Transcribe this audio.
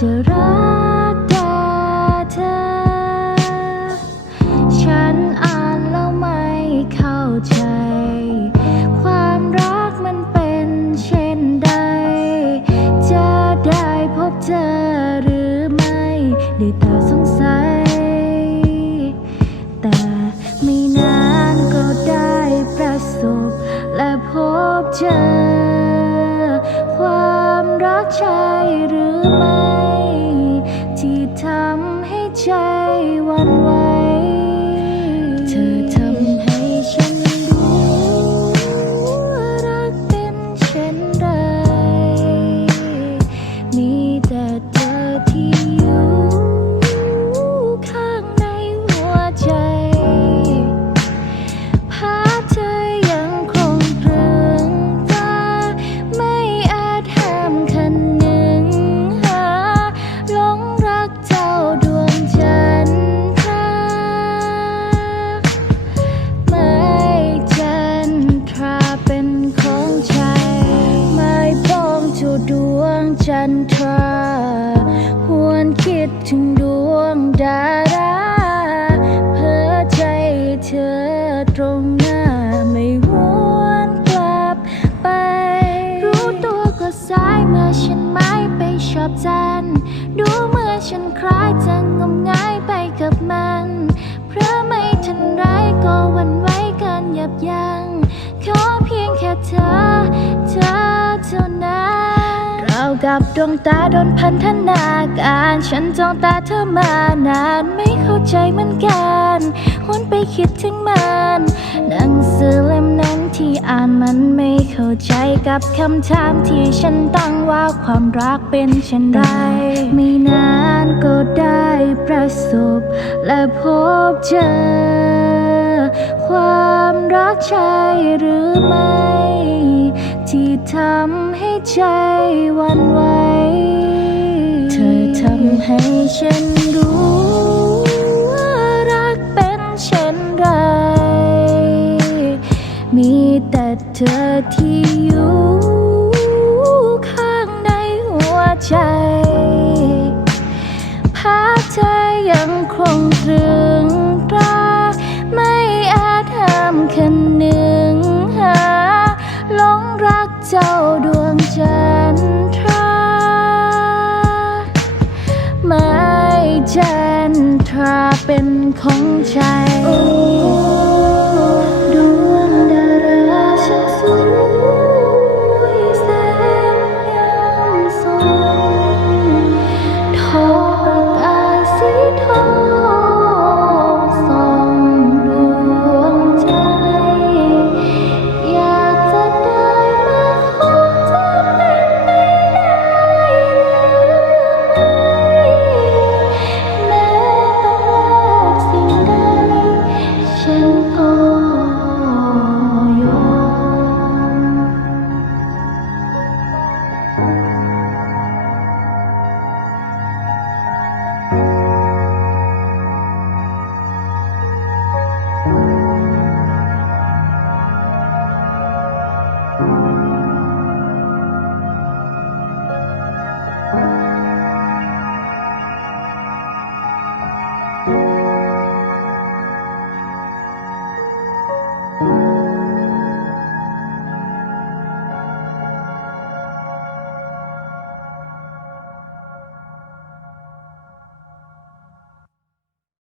จะรักแต่เธอ ฉันอ่านแล้วไม่เข้าใจ ความรักมันเป็นเช่นใด จะได้พบเจอหรือไม่ ได้แต่สง งจันทรา หวนคิดถึงดวงดารา เพ้อใจเธอตรงหน้าไม่หวนกลับไป รู้ตัวก็สายเมื่อฉันไม่ไปชอบจัน ดูเมื่อฉันคล้ายจะงมงายไปกับมัน บดวงตาโดนพันธนาการ ฉันจ้องตาเธอมานานไม่เข้าใจเหมือนกันหวนไปคิดถึงมันหนังสือเล่มนั้นที่อ่านมันไม่เข้าใจกับคำถามที่ฉันตั้งว่าความรักเป็นเช่นไร ไม่นานก็ได้ประสบ และพบเจอ ความรักใช่หรือไม่ ที่ทำให้ใจวันไหว เธอทำให้ฉันรู้ว่ารักเป็นเช่นไร มีแต่เธอที่อยู่ข้างในหัวใจ ภาพเธอยังคงตรึง ของใจ